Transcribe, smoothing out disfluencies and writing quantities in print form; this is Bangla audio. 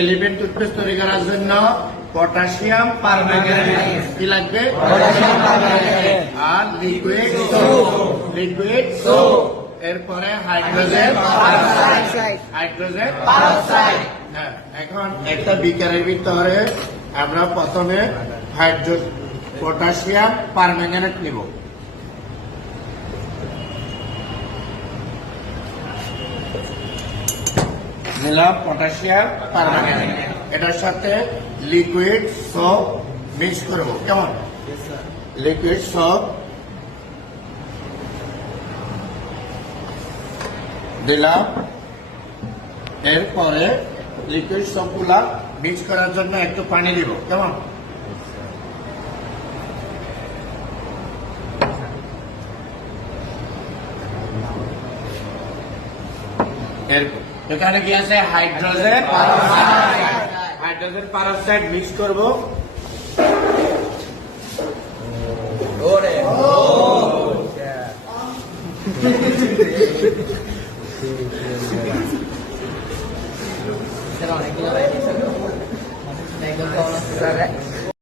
এলিমেন্ট টুথপেস্ট তৈরি করার জন্য পটাশিয়াম পারম্যাঙ্গানেট কি লাগবে? আর লিকুইড এরপরে হাইড্রোজেন হ্যাঁ। এখন একটা বিকারের ভিতরে আমরা প্রথমে পটাশিয়াম পারম্যাঙ্গানেট নিব। নিলাম পটাশিয়াম পারম্যাঙ্গানেট, এটার সাথে লিকুইড সোপ মিক্স করব। কেমন? লিকুইড সোপ দিলাম। এরপরে লিকুইড সোপ গুলা মিক্স করার জন্য একটু পানি দিব। কেমন? এখানে কি আছে? হাইড্রোজেন পারক্সাইড মিক্স করব। অনেকগুলো